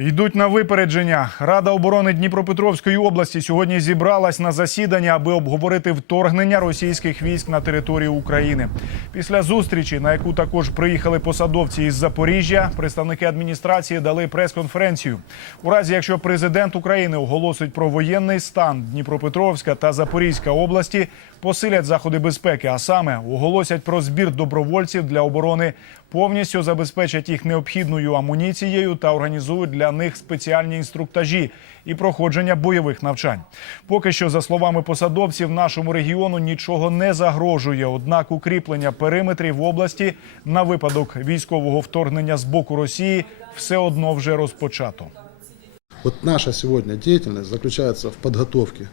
Йдуть на випередження. Рада оборони Дніпропетровської області сьогодні зібралась на засідання, аби обговорити вторгнення російських військ на територію України. Після зустрічі, на яку також приїхали посадовці із Запоріжжя, представники адміністрації дали прес-конференцію. У разі, якщо президент України оголосить про воєнний стан Дніпропетровська та Запорізька області, посилять заходи безпеки, а саме оголосять про збір добровольців для оборони, повністю забезпечать їх необхідною амуніцією та організують для них спеціальні інструктажі і проходження бойових навчань. Поки що, за словами посадовців, нашому регіону нічого не загрожує. Однак укріплення периметрів в області на випадок військового вторгнення з боку Росії все одно вже розпочато. Вот наша сегодня деятельность заключается в подготовке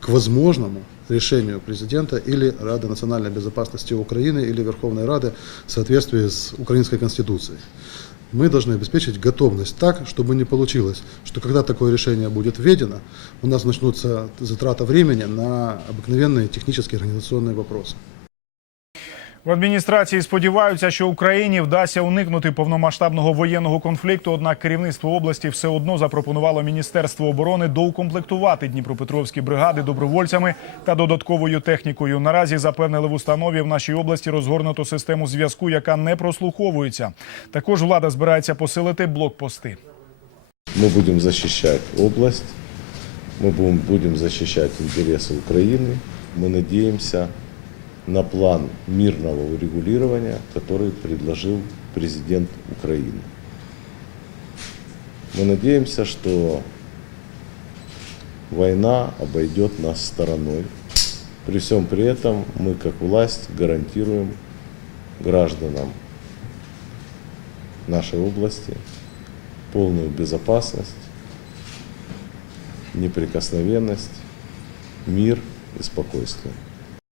к возможному решению президента или Рады национальной безопасности Украины или Верховной Рады в соответствии с Украинской Конституцией. Мы должны обеспечить готовность так, чтобы не получилось, что когда такое решение будет введено, у нас начнутся затрата времени на обыкновенные технические организационные вопросы. В адміністрації сподіваються, що Україні вдасться уникнути повномасштабного воєнного конфлікту. Однак керівництво області все одно запропонувало Міністерству оборони доукомплектувати Дніпропетровські бригади добровольцями та додатковою технікою. Наразі запевнили в установі в нашій області розгорнуто систему зв'язку, яка не прослуховується. Також влада збирається посилити блокпости. Мы будем защищать область, мы будем, будем защищать интересы Украины. Мы надеемся На план мирного урегулирования, который предложил президент Украины. Мы надеемся, что война обойдет нас стороной. При всем при этом мы, как власть, гарантируем гражданам нашей области полную безопасность, неприкосновенность, мир и спокойствие.